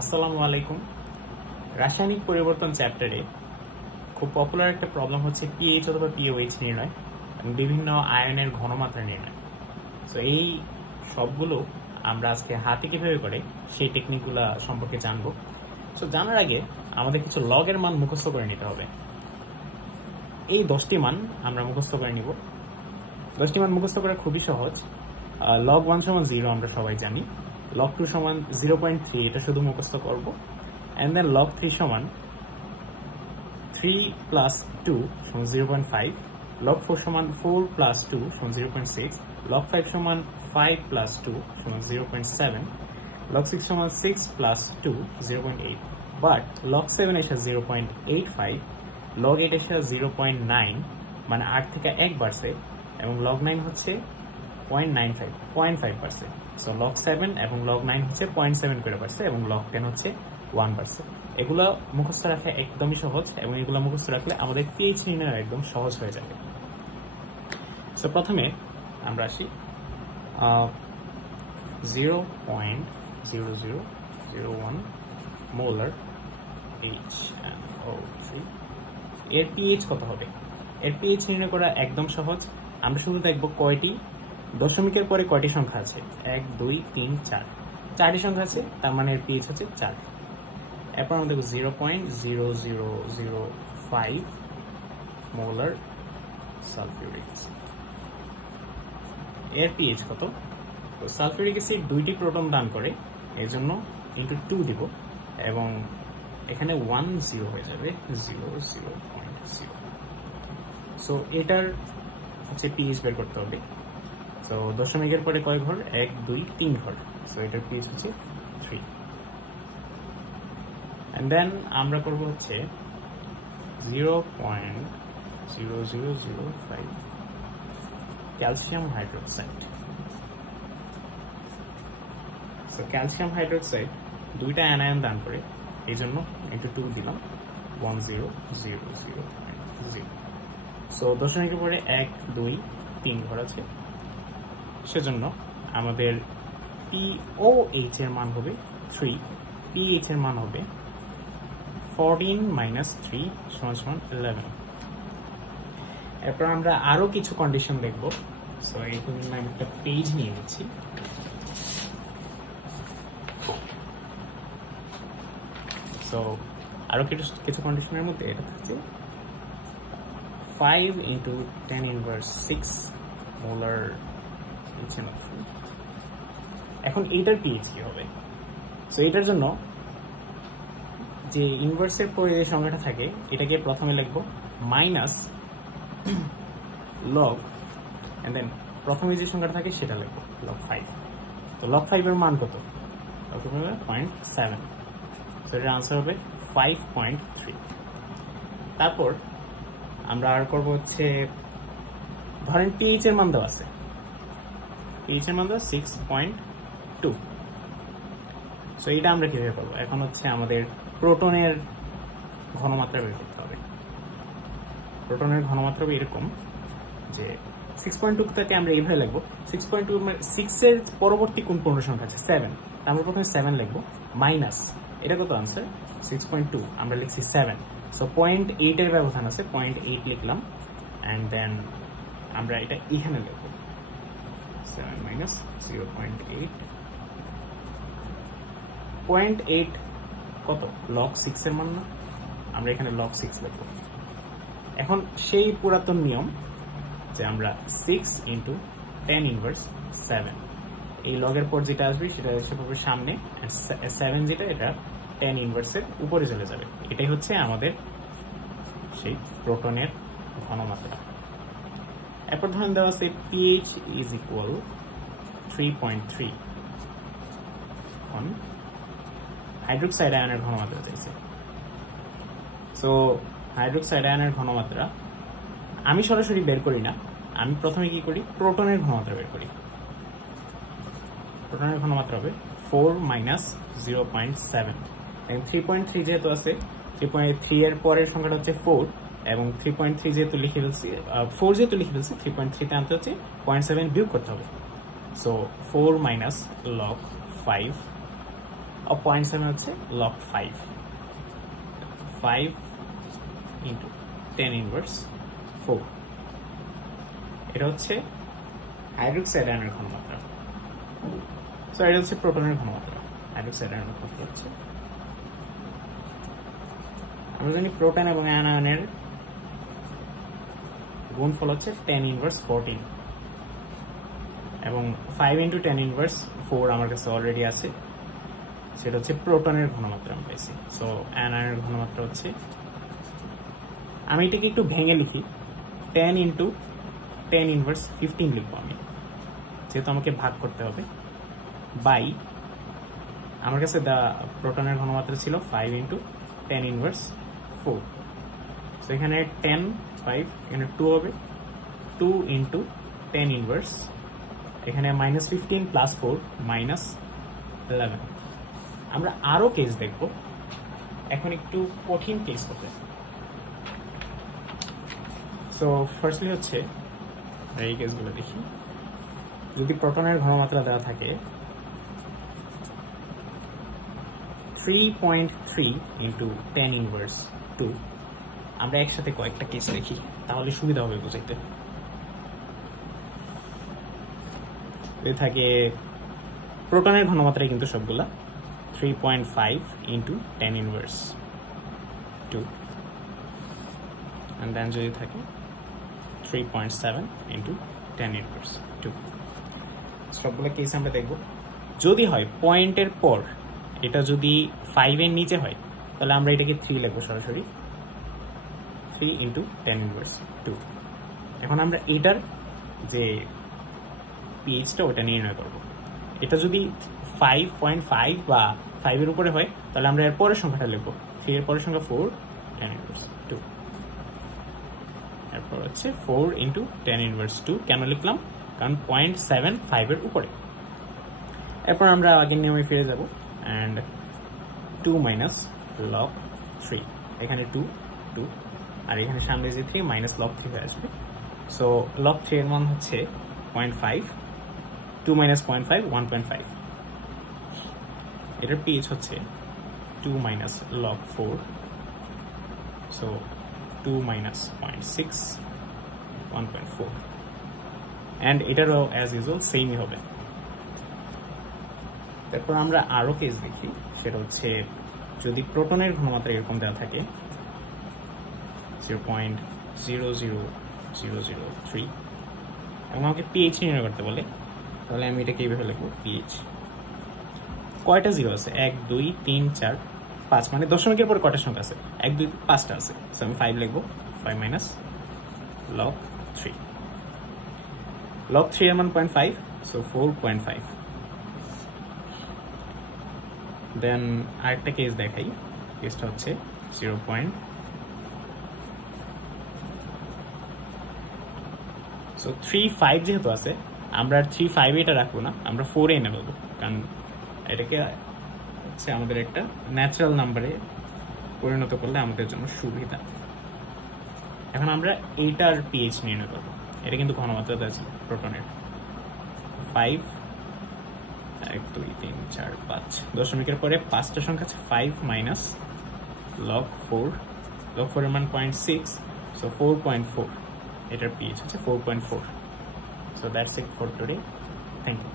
আসসালামু আলাইকুম। রাসায়নিক পরিবর্তন চ্যাপ্টারে খুব পপুলার একটা প্রবলেম হচ্ছে পিএইচ অথবা পিওএইচ নির্ণয় এবং বিভিন্ন আয়নের ঘনমাত্রা নির্ণয়। সো এই সবগুলো আমরা আজকে হাতে কিভাবে করে সেই টেকনিকগুলো সম্পর্কে জানবো। সো জানার আগে আমাদের কিছু লগের মান মুখস্থ করে নিতে হবে। এই 10টি মান আমরা মুখস্থ করে নিব। 10টি মান মুখস্থ করা খুবই সহজ। লগ 1 সমান 0 আমরা সবাই জানি। লগ 2 সমান 0.3, এটা শুধু মুখস্থ করব। এন্ড দেন লগ 3 সমান 3 প্লাস 2 সমান 0.5, লগ 4 সমান 4 প্লাস 2 সমান 0.6, লগ 5 সমান 5 প্লাস 2 সমান 0.7, লগ 6 সমান 6 প্লাস 2 0.8, বাট লগ 7 এসে 0.85, লগ 8 এসে 0.9, মানে 8 থেকে 1 বাড়ছে, এবং লগ 9 হচ্ছে 0.95%। সো লগ 7 এবং লগ 9 হচ্ছে 0.7 করে বাড়ছে এবং লগ 10 হচ্ছে 1 বাড়ছে। এগুলো মুখস্থ রাখা একদমই সহজ এবং এগুলো মুখস্থ রাখলে আমাদের পিএইচ নির্ণয় একদম সহজ হয়ে যাবে। সো প্রথমে আমরা আসি 0.0001 মোলার HNO3 এর পিএইচ কত হবে? এর পিএইচ নির্ণয় করা একদম সহজ। আমরা শুধু দেখব কয়টি দশমিকের পরে কয়টি সংখ্যা আছে। 1 2 3 4, 4টি সংখ্যা আছে, তার মানে এর পিএইচ হচ্ছে 4। এরপর আমরা দেখব 0.0005 মোলার সালফিউরিক অ্যাসিড, এর পিএইচ কত? তো সালফিউরিক অ্যাসিড 2টি প্রোটন দান করে, এর জন্য ইনটু 2 দিব এবং এখানে 1 0 হয়ে যাবে 0.0। সো এটার হচ্ছে পিএইচ বের করতে হবে। সো দশমিকের পরে কয় ঘর? 1 2 3 ঘর। সো এটার পিএইচ হচ্ছে 3। এন্ড দেন আমরা করব হচ্ছে 0.0005 calcium hydroxide. So calcium hydroxide 2টা অ্যানায়ন দান করে, এই জন্য একটু 2 দিলাম 1000.0। সো দশমিকের পরে 1 2 3 ঘর আছে, সেজন্য আমাদের POH এর মান হবে 3, PH এর মান হবে 14 - 3 = 11। এরপর আমরা আরো কিছু কন্ডিশন দেখব। সো এই জন্য আমি একটা পেজ নিয়ে নিচ্ছি। সো আরো কিছু কন্ডিশনের মধ্যে এটা হচ্ছে 5 × 10⁻6 মোলার HNO3। এখন এইটার পিএইচ কি হবে? সো এটার জন্য যে ইনভার্সের পরে যে সংখ্যাটা থাকে, এটাকে প্রথমে লিখবো মাইনাস লগ, এন্ড দেন প্রথমে যে সংখ্যাটা থাকে সেটা লিখবো লগ 5। তো লগ 5 এর মান কত? 0.7। সো এটার আনসার হবে 5.3। তারপর আমরা আর করবো হচ্ছে, ধরেন পিএইচ এর মান দেওয়া আছে, পিএইচ এর মান দেওয়া 6.2। সো এটা আমরা কিভাবে করবো? এখন হচ্ছে আমাদের প্রোটনের ঘনমাত্রা বের করতে হবে। প্রোটনের ঘনমাত্রা এরকম যে 6.2 থেকে আমরা এইভাবে লিখবো 6.2, 6 এর পরবর্তী কোন পূর্ণ সংখ্যা আছে? 7। আমরা প্রথমে 7 লিখবো, মাইনাস এটা কত আনসার? 6.2, আমরা লিখছি 7। সো 0.8 এর ব্যবধান আছে, 0.8 লিখলাম, অ্যান্ড দেন আমরা এটা এখানে লিখবো 7 - 0.8। 0.8 কত? লগ 6 এর মান না? আমরা এখানে লগ 6 লিখবো। এখন সেই পুরাতন নিয়ম যে আমরা 6 × 10⁻7, এই লগের পর যেটা আসবে সেটা এসে পড়বে সামনে, 7 যেটা এটা 10⁻এর উপরে চলে যাবে। এটাই হচ্ছে আমাদের সেই প্রোটনের ঘনমাত্রা। এরপর ধরেন দেওয়া আছে pH = 3.3 অন হাইড্রোক্সাইড আয়নের ঘনমাত্রা চাইছে। সো হাইড্রোক্সাইড আয়নের ঘনমাত্রা আমি সরাসরি বের করি না, আমি প্রথমে কি করি? প্রোটনের ঘনমাত্রা বের করি। প্রোটনের ঘনমাত্রা হবে 4 - 0.7। 3.3 যেহেতু আছে, 3.3 এর পরের সংখ্যাটা হচ্ছে 4, এবং 3.3 যেহেতু লিখে ফেলছি, 4 যেহেতু লিখে ফেলছি, 3.3 তে আনতে হচ্ছে 0.7 বিয়োগ করতে হবে। সো 4 - log 5 0.7 হচ্ছে log 5 into 10 inverse 4। এটা হচ্ছে হাইড্রোক্সাইড আয়নের ঘনমাত্রা। সো এটা হচ্ছে প্রোটনের ঘনমাত্রা, হাইড্রোক্সাইড আয়নের ঘনমাত্রা হচ্ছে, আমরা জানি প্রোটন এবং অ্যানায়নের গুণফল হচ্ছে 10 ইনভার্স 14 এবং 5 into 10 ইনভার্স 4 আমার কাছে অলরেডি আছে, সেটা হচ্ছে প্রোটনের ঘনমাত্রা আমি পাইছি। সো অ্যানায়নের ঘনমাত্রা হচ্ছে, আমি এটাকে একটু ভেঙে লিখি, 10 into 10 ইনভার্স 15 লিখবো আমি, যেহেতু আমাকে ভাগ করতে হবে, বাই আমার কাছে প্রোটনের ঘনমাত্রা ছিল 5 into 10 ইনভার্স 4। সো এখানে 10 5 এখানে 2 হবে, 2 into 10 ইনভার্স, এখানে -15 প্লাস 4 -11। আমরা আরো কেস দেখব, এখন একটু কঠিন কেস হবে। সো ফার্স্টলি হচ্ছে এই কেসগুলো দেখি, যদি প্রোটনের ঘনমাত্রা দেওয়া থাকে 3.3 into 10 ইনভার্স 2, আমরা একসাথে কয়েকটা কেস দেখি, তাহলে সুবিধা হবে বুঝাইতে। থাকে প্রোটনের ঘনমাত্রা কিন্তু সবগুলা 3.5 into 10 ইনভার্স 2, and then যদি থাকে 3.7 into 10 ইনভার্স 2। সবগুলো কেস আমরা দেখব। যদি হয় পয়েন্টের পর এটা যদি 5 এর নিচে হয়, তাহলে আমরা এটাকে 3 লিখবো সরাসরি, 3 into 10 ইনভার্স 2। এখন আমরা এটার যে পিএইচটা ওটা নির্ণয় করব। এটা যদি 5.5 বা 5 এর উপরে হয়, তাহলে আমরা এর পরের সংখ্যাটা লিখবো, 3 এর পরের সংখ্যা 4, 10 ইনভার্স 2। এরপর হচ্ছে 4 into 10 ইনভার্স 2। কেন লিখলাম? কারণ 0.75 এর উপরে। এরপর আমরা আগের নিয়মে ফিরে যাব, and 2 minus log 3, এখানে 2 2 আর এখানে সামনে যে 3 মাইনাস log 3 হয়ে আসবে। সো log 3 এর মান হচ্ছে 0.5, 2 minus 0.5 1.5। এটার পিএইচ হচ্ছে 2 minus log 4, so 2 minus 0.6 1.4, and এটারও অ্যাজ ইউজুয়াল সেমই হবে। তারপর আমরা আরো কেস দেখি, সেটা হচ্ছে যদি প্রোটনের ঘনমাত্রা এরকম দেওয়া থাকে 0.00003 এবং আমাকে পিএইচ নির্ণয় করতে বলে, তাহলে আমি এটাকে এইভাবে লিখবো, পিএইচ কয়টা জিরো আছে, 1 2 3 4 5, মানে দশমিকের পরে কয়টা সংখ্যা আছে, 1 2 5টা আছে। সো আমি 5 লিখবো, 5 minus log 3, log 3 এর মান 0.5, সো 4.5। দেন আরেকটা কেস দেখাই, কেসটা হচ্ছে 0. সো 3.5 যেহেতু আছে, আমরা 3.5 এটা রাখবো না, আমরা 4 এ নেব, কারণ এটাকে হচ্ছে আমাদের একটা ন্যাচারাল নাম্বারে পরিণত করলে আমাদের জন্য সুবিধা। এখন আমরা এইটার পিএইচ নির্ণয় করবো, এটা কিন্তু ঘনমাত্রা আছে প্রোটনের 5 1 2 3 4 5, দশমিকের পরে 5টা সংখ্যা আছে, 5 minus log 4, log 4 এর মান 0.6, so 4.4, এটার পিএইচ হচ্ছে 4.4। So that's it for today. Thank you.